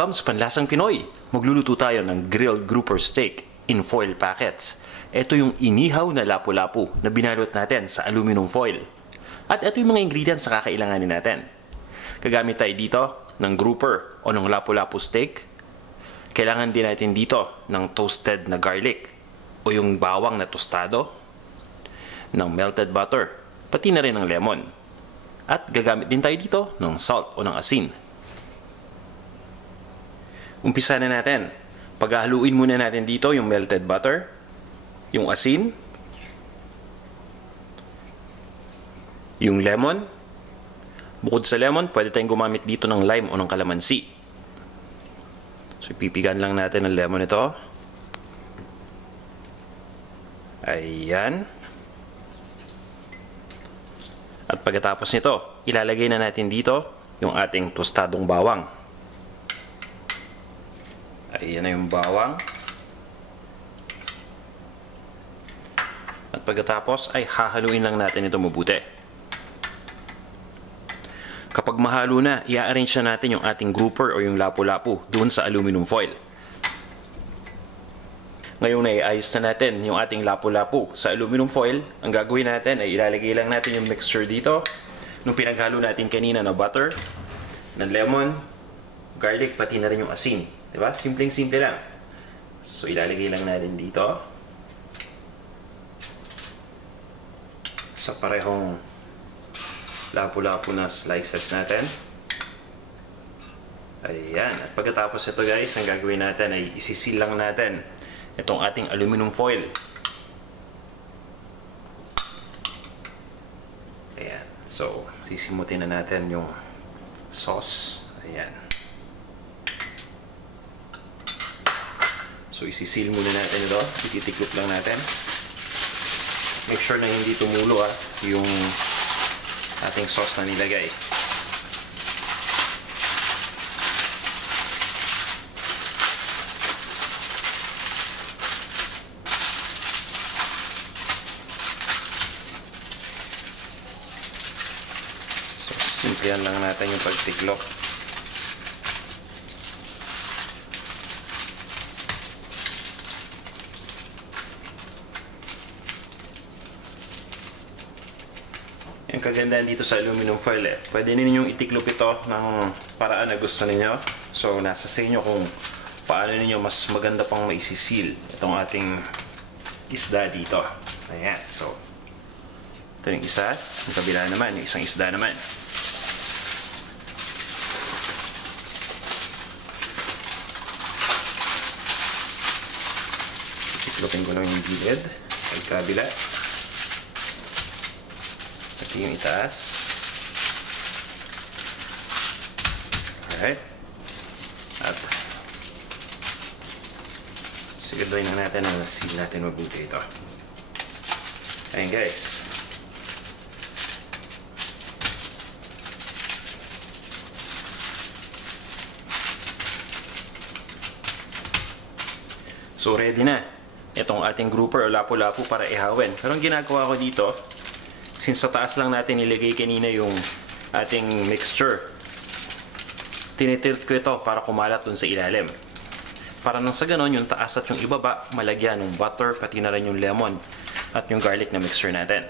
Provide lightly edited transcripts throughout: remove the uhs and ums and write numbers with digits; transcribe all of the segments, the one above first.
welcome sa Panlasang Pinoy. Magluluto tayo ng grilled grouper steak in foil packets. Ito yung inihaw na lapu-lapu na binalot natin sa aluminum foil. At ito yung mga ingredients na kakailanganin natin. Gagamit tayo dito ng grouper o ng lapu-lapu steak. Kailangan din natin dito ng toasted na garlic o yung bawang na tostado, ng melted butter, pati na rin ng lemon. At gagamit din tayo dito ng salt o ng asin. Umpisa na natin. Paghahaluin muna natin dito yung melted butter, yung asin, yung lemon. Bukod sa lemon, pwede tayong gumamit dito ng lime o ng kalamansi. So, pipigan lang natin ang lemon ito. Ayan. At pagkatapos nito, ilalagay na natin dito yung ating tostadong bawang. Ayan na yung bawang. At pagkatapos ay hahaluin lang natin ito mabuti. Kapag mahalo na, i-arrange na natin yung ating grouper o yung lapu-lapu doon sa aluminum foil. Ngayon na iayos na natin yung ating lapu-lapu sa aluminum foil. Ang gagawin natin ay ilalagay lang natin yung mixture dito. Nung pinaghalo natin kanina na butter, ng lemon, garlic, pati na rin yung asin. Diba? Simpleng-simple lang. So, ilalagay lang natin dito. Sa parehong lapu-lapu na slices natin. Ayan. At pagkatapos ito guys, ang gagawin natin ay isisil lang natin itong ating aluminum foil. Ayan. So, sisimutin na natin yung sauce. Ayan. So, isisil muna natin ito. Ititiklop lang natin. Make sure na hindi tumulo yung ating sauce na nilagay. So, simplihan lang natin yung pagtiklop. Yung kagandahan dito sa aluminum foil pwede ninyong itiklop ito ng paraan na gusto ninyo. So, nasa sa inyo kung paano ninyo mas maganda pang maisisil itong ating isda dito. Ayan. So, ito yung isa. Yung kabila naman, yung isang isda naman. Itiklopin ko lang yung gilid at kabila. Ito yung itaas. Alright. At siguraduhin na natin na seal natin mabuti ito. Ayan guys. So ready na itong ating grouper o lapu-lapu para ihawin. Pero ang ginagawa ko dito, since sa taas lang natin nilagay kanina yung ating mixture, tinitilt ko ito para kumalat dun sa ilalim. Para nang sa ganon, yung taas at yung ibaba, malagyan ng butter, pati na rin yung lemon at yung garlic na mixture natin.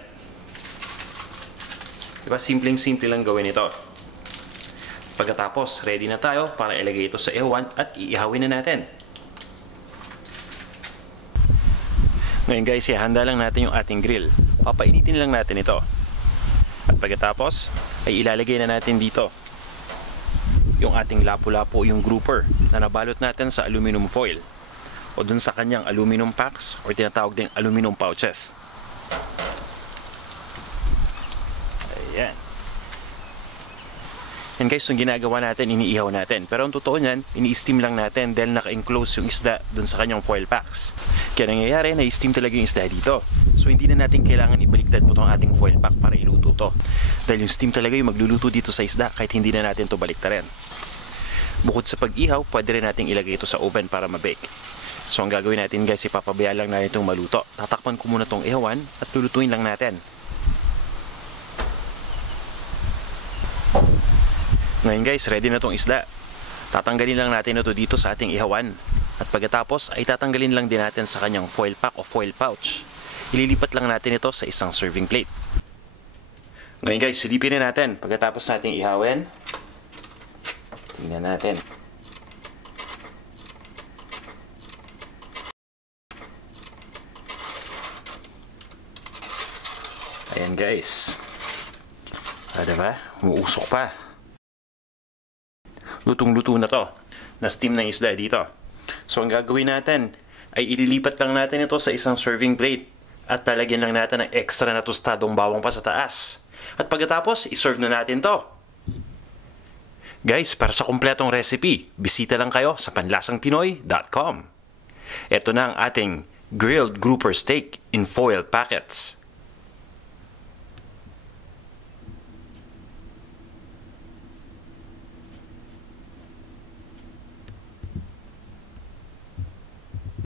Diba? Simpleng-simple lang gawin ito. Pagkatapos, ready na tayo para ilagay ito sa ihawan at iihawin na natin. Ngayon guys, ihanda lang natin yung ating grill. Papainitin lang natin ito. At pagkatapos ay ilalagay na natin dito yung ating lapu-lapu, yung grouper na nabalot natin sa aluminum foil o dun sa kanyang aluminum packs o tinatawag ding aluminum pouches. Ayan. Yan guys, yung ginagawa natin, iniihaw natin. Pero ang totoo niyan, ini-steam lang natin dahil naka-enclose yung isda dun sa kanyang foil packs. Kaya nangyayari, na-steam talaga yung isda dito. So hindi na natin kailangan ibaliktad po itong ating foil pack para iluto to. Dahil yung steam talaga yung magluluto dito sa isda kahit hindi na natin to baliktarin. Bukod sa pag-ihaw, pwede rin natin ilagay ito sa oven para ma-bake. So ang gagawin natin guys, ipapabayaan lang natin itong maluto. Tatakpan ko muna itong ihawan at lulutuin lang natin. Ngayon guys, ready na itong isda. Tatanggalin lang natin ito dito sa ating ihawan. At pagkatapos ay tatanggalin lang din natin sa kanyang foil pack o foil pouch. Ililipat lang natin ito sa isang serving plate. Ngayon guys, silipin na natin. Pagkatapos nating ihawin, tingnan natin. Ayan guys. Diba? Umuusok pa. Lutong-luto na to. Na-steam na isda dito. So ang gagawin natin ay ililipat lang natin ito sa isang serving plate at talagyan lang natin ng extra na tostadong bawang pa sa taas. At pagkatapos, iserve na natin to. Guys, para sa kumpletong recipe, bisita lang kayo sa panlasangpinoy.com. Ito na ang ating grilled grouper steak in foil packets.